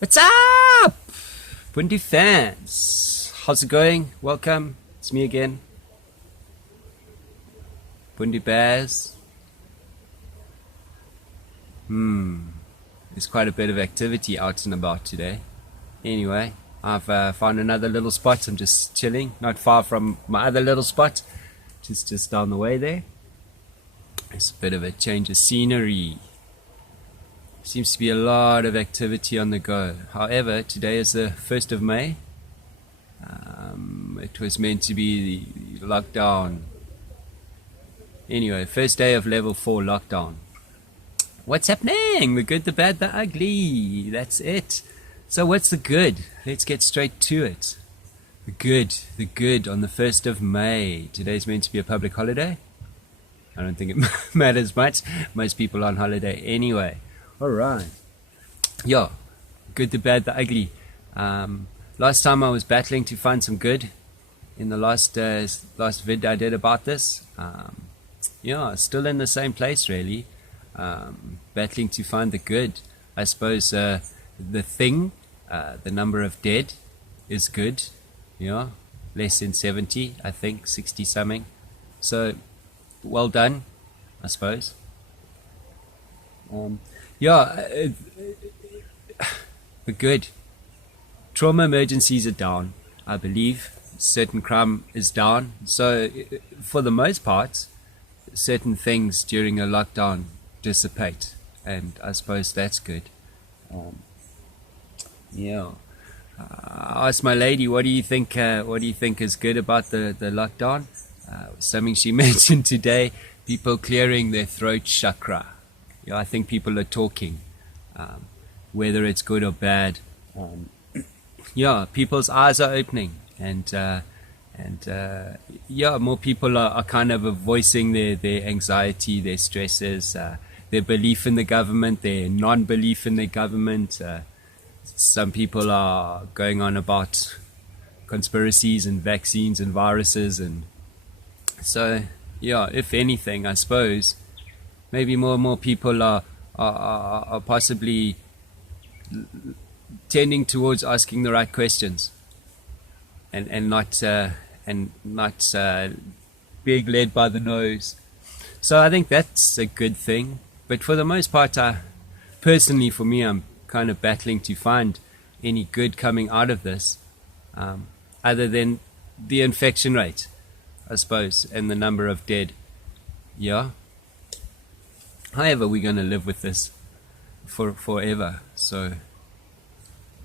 What's up, Bundy fans? How's it going? Welcome. It's me again, Bundy Bears. There's quite a bit of activity out and about today. Anyway, I've found another little spot. I'm just chilling, not far from my other little spot, just down the way there. It's a bit of a change of scenery. Seems to be a lot of activity on the go. However, today is the 1st of May. It was meant to be the lockdown. Anyway, first day of level 4 lockdown. What's happening? The good, the bad, the ugly. That's it. So what's the good? Let's get straight to it. The good on the 1st of May. Today's meant to be a public holiday. I don't think it matters much. Most people are on holiday anyway. Alright. Yeah. Good, the bad, the ugly. Last time I was battling to find some good in the last vid I did about this. Still in the same place really. Battling to find the good. I suppose the thing, the number of dead is good. Yeah. Less than 70, I think, 60 something. So, well done, I suppose. The good. Trauma emergencies are down, I believe. Certain crime is down. So, for the most part, certain things during a lockdown dissipate, and I suppose that's good. I asked my lady, what do you think? What do you think is good about the lockdown? Something she mentioned today: people clearing their throat chakra. Yeah, I think people are talking, whether it's good or bad. People's eyes are opening, and more people are kind of voicing their anxiety, their stresses, their belief in the government, their non-belief in the government. Some people are going on about conspiracies and vaccines and viruses, and so if anything, I suppose maybe more and more people are possibly tending towards asking the right questions, and not being led by the nose. So I think that's a good thing. But for the most part, personally, for me, I'm kind of battling to find any good coming out of this, other than the infection rate, I suppose, and the number of dead. Yeah. However, we're going to live with this for forever. So,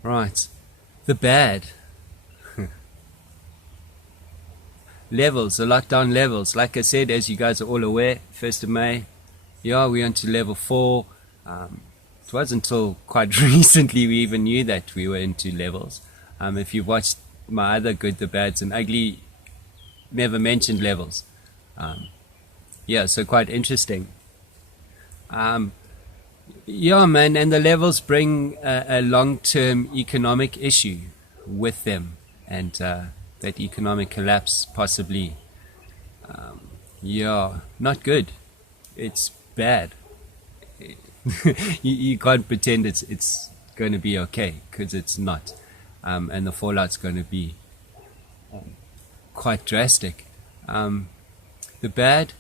right. The bad. Levels, the lockdown levels. Like I said, as you guys are all aware, 1st of May, we went to level 4. It wasn't until quite recently we even knew that we were into levels. If you've watched my other good, the bads, and ugly, never mentioned levels. So quite interesting. Man, and the levels bring a long-term economic issue with them, and that economic collapse possibly, not good. It's bad. you can't pretend it's going to be okay, because it's not, and the fallout's going to be quite drastic. The bad,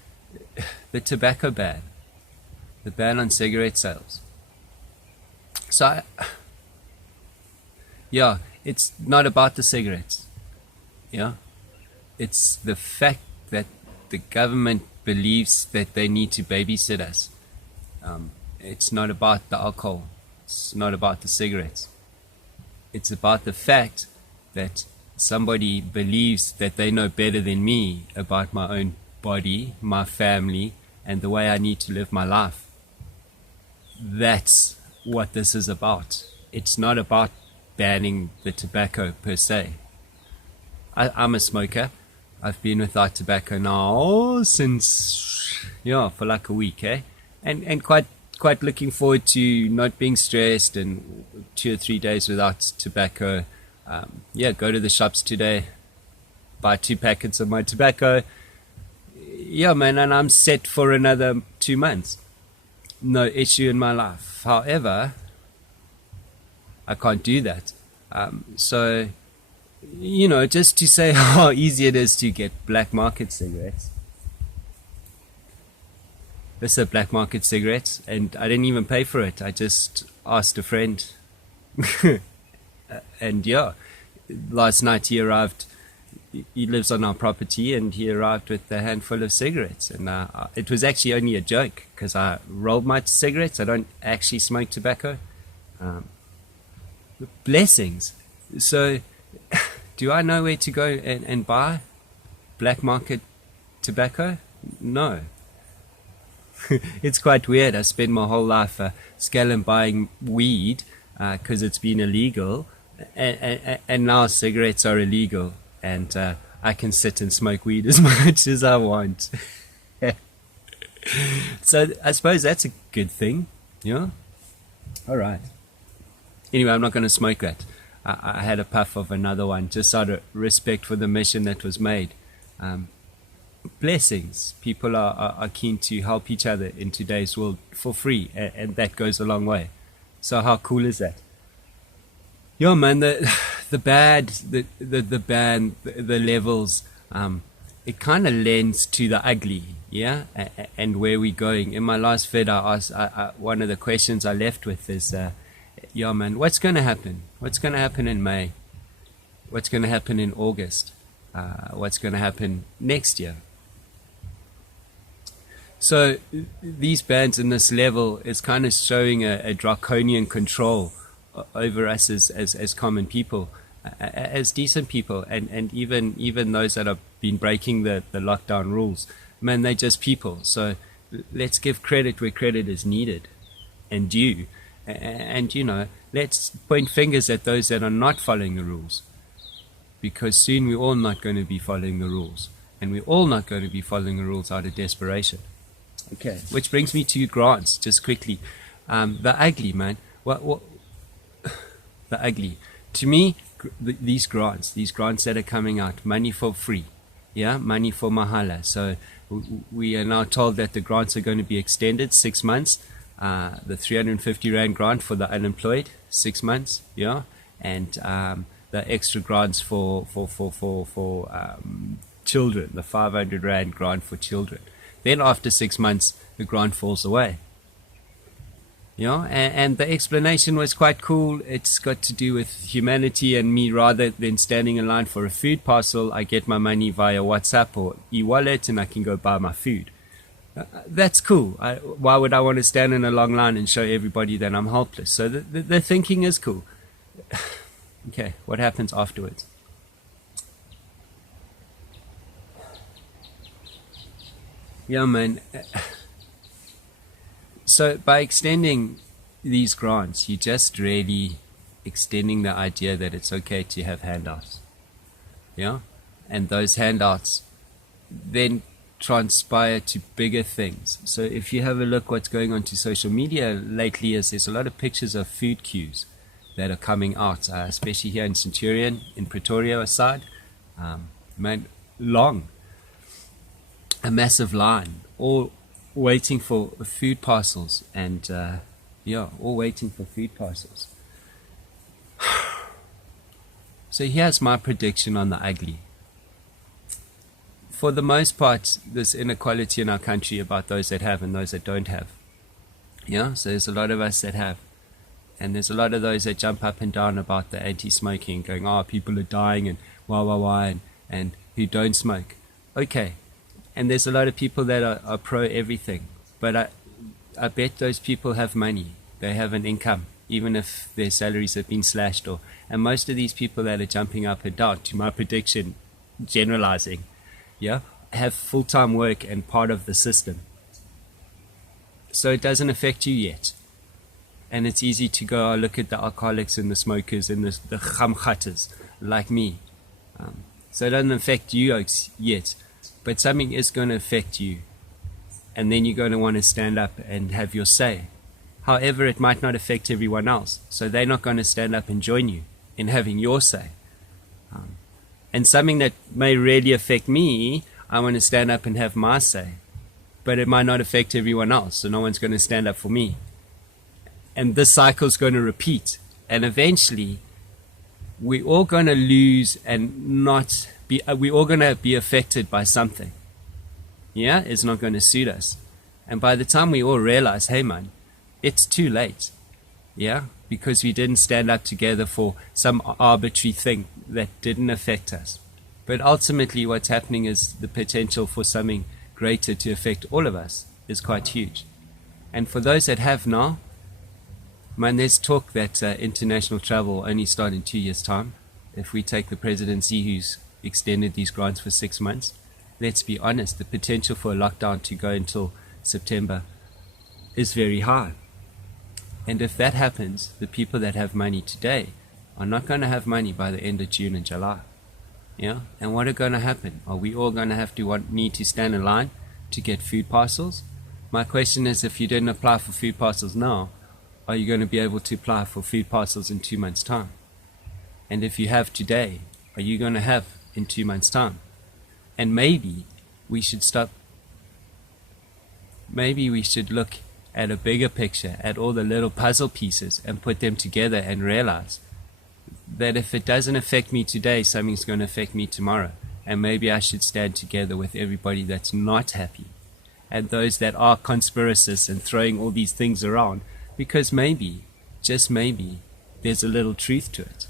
the tobacco ban. The ban on cigarette sales. So, it's not about the cigarettes. It's the fact that the government believes that they need to babysit us. It's not about the alcohol. It's not about the cigarettes. It's about the fact that somebody believes that they know better than me about my own body, my family, and the way I need to live my life. That's what this is about. It's not about banning the tobacco per se. I'm a smoker. I've been without tobacco now since for like a week, and quite looking forward to not being stressed, and 2 or 3 days without tobacco. Go to the shops today, buy 2 packets of my tobacco. Man, and I'm set for another 2 months. No issue in my life. However, I can't do that. So, you know, just to say how easy it is to get black market cigarettes. This is black market cigarettes, and I didn't even pay for it. I just asked a friend. And yeah, last night he arrived. He lives on our property, and he arrived with a handful of cigarettes. And it was actually only a joke, because I rolled my cigarettes. I don't actually smoke tobacco. Blessings. So, do I know where to go and buy black market tobacco? No. It's quite weird. I spent my whole life scaling buying weed because it's been illegal, and now cigarettes are illegal, and I can sit and smoke weed as much as I want. So I suppose that's a good thing, yeah? All right. Anyway, I'm not going to smoke that. I had a puff of another one, just out of respect for the mission that was made. Blessings. People are keen to help each other in today's world for free, and that goes a long way. So how cool is that? Yeah, man, the bad, the band, the levels, it kind of lends to the ugly, yeah, and where we're going. In my last vid, I asked, one of the questions I left with is, yeah, man, what's going to happen? What's going to happen in May? What's going to happen in August? What's going to happen next year? So these bans in this level is kind of showing a draconian control over us as common people, as decent people, and even those that have been breaking the lockdown rules. Man, they're just people. So let's give credit where credit is needed and due. And, you know, let's point fingers at those that are not following the rules, because soon we're all not going to be following the rules, and we're all not going to be following the rules out of desperation. Okay, which brings me to grants, just quickly. The ugly, man. What? The ugly. To me, these grants that are coming out, money for free, yeah, money for mahala. So we are now told that the grants are going to be extended 6 months. The 350 Rand grant for the unemployed, 6 months, yeah, and the extra grants for children, the 500 Rand grant for children. Then after 6 months, the grant falls away. You know, and the explanation was quite cool. It's got to do with humanity and me. Rather than standing in line for a food parcel, I get my money via WhatsApp or e-wallet, and I can go buy my food. That's cool. Why would I want to stand in a long line and show everybody that I'm helpless? So the thinking is cool. Okay, what happens afterwards? Yeah, man. So by extending these grants, you're just really extending the idea that it's okay to have handouts. Yeah? And those handouts then transpire to bigger things. So if you have a look what's going on to social media lately, is there's a lot of pictures of food queues that are coming out, especially here in Centurion, in Pretoria side. Man, long. A massive line, all waiting for food parcels, and all waiting for food parcels. So here's my prediction on the ugly. For the most part, there's inequality in our country about those that have and those that don't have. Yeah, so there's a lot of us that have, and there's a lot of those that jump up and down about the anti-smoking, going, oh, people are dying, and why, and who don't smoke. Okay. And there's a lot of people that are pro everything, but I bet those people have money. They have an income, even if their salaries have been slashed. And most of these people that are jumping up and down, to my prediction, generalizing, yeah, have full-time work and part of the system. So it doesn't affect you yet. And it's easy to go, oh, look at the alcoholics and the smokers and the khamkhatas like me. So it doesn't affect you yet. But something is going to affect you, and then you're going to want to stand up and have your say. However, it might not affect everyone else, so they're not going to stand up and join you in having your say. And something that may really affect me, I want to stand up and have my say, but it might not affect everyone else, so no one's going to stand up for me. And this cycle is going to repeat And eventually, we're all going to lose and not be, we're all going to be affected by something. Yeah, it's not going to suit us. And by the time we all realize, hey man, it's too late. Yeah, because we didn't stand up together for some arbitrary thing that didn't affect us. But ultimately what's happening is the potential for something greater to affect all of us is quite huge. And for those that have now, man, there's talk that international travel will only start in 2 years' time. If we take the presidency who's extended these grants for 6 months, let's be honest, the potential for a lockdown to go until September is very high. And if that happens, the people that have money today are not going to have money by the end of June and July. Yeah? And what is going to happen? Are we all going to have to need to stand in line to get food parcels? My question is, if you didn't apply for food parcels now, are you going to be able to apply for food parcels in 2 months' time? And if you have today, are you going to have in 2 months' time? And maybe we should stop. Maybe we should look at a bigger picture, at all the little puzzle pieces, and put them together and realize that if it doesn't affect me today, something's going to affect me tomorrow. And maybe I should stand together with everybody that's not happy and those that are conspiracists and throwing all these things around, because maybe, just maybe, there's a little truth to it.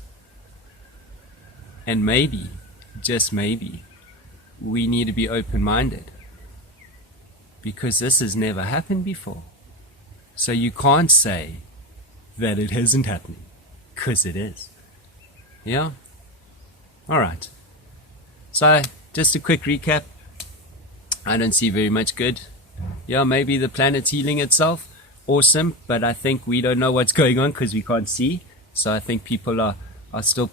And maybe, just maybe, we need to be open-minded, because this has never happened before. So you can't say that it isn't happening, because it is. Yeah? Alright. So, just a quick recap. I don't see very much good. Yeah, maybe the planet's healing itself. Awesome, but I think we don't know what's going on because we can't see. So I think people are still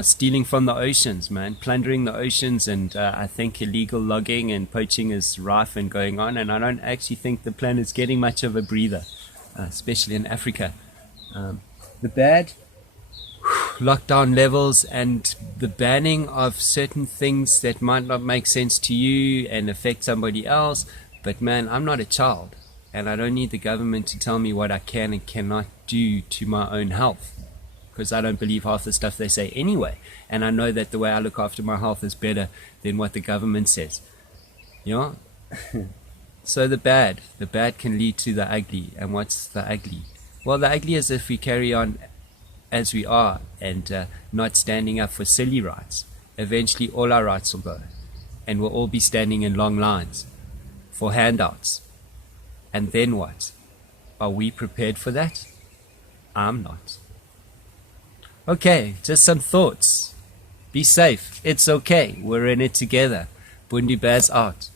stealing from the oceans, man, plundering the oceans, and I think illegal logging and poaching is rife and going on, and I don't actually think the planet's getting much of a breather, especially in Africa. The bad, lockdown levels and the banning of certain things that might not make sense to you and affect somebody else, but man, I'm not a child, and I don't need the government to tell me what I can and cannot do to my own health, because I don't believe half the stuff they say anyway, and I know that the way I look after my health is better than what the government says. You know? So the bad can lead to the ugly. And what's the ugly? Well, the ugly is if we carry on as we are and not standing up for silly rights. Eventually all our rights will go, and we'll all be standing in long lines for handouts. And then what? Are we prepared for that? I'm not. Okay, just some thoughts. Be safe. It's okay. We're in it together. Bundi Bears out.